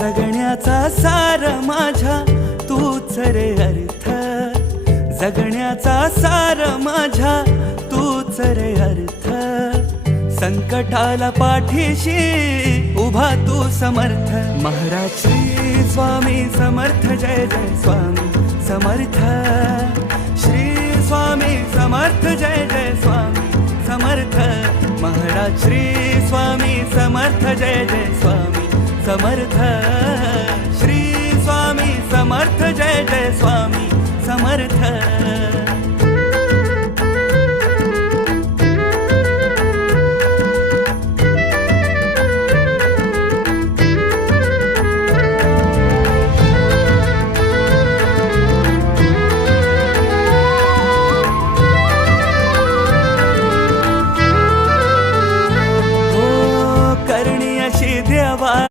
जगण्याचा सार माझ्या तूच रे अर्थ, जगण्याचा सार माझ्या तूच रे अर्थ. संकटाला पाठीशी उभा तू समर्थ. महाराज श्री स्वामी समर्थ, जय जय स्वामी समर्थ. श्री स्वामी समर्थ, जय जय स्वामी समर्थ. महाराज श्री स्वामी समर्थ, जय जय स्वामी समर्थ. श्री स्वामी समर्थ, जय जय स्वामी समर्थ.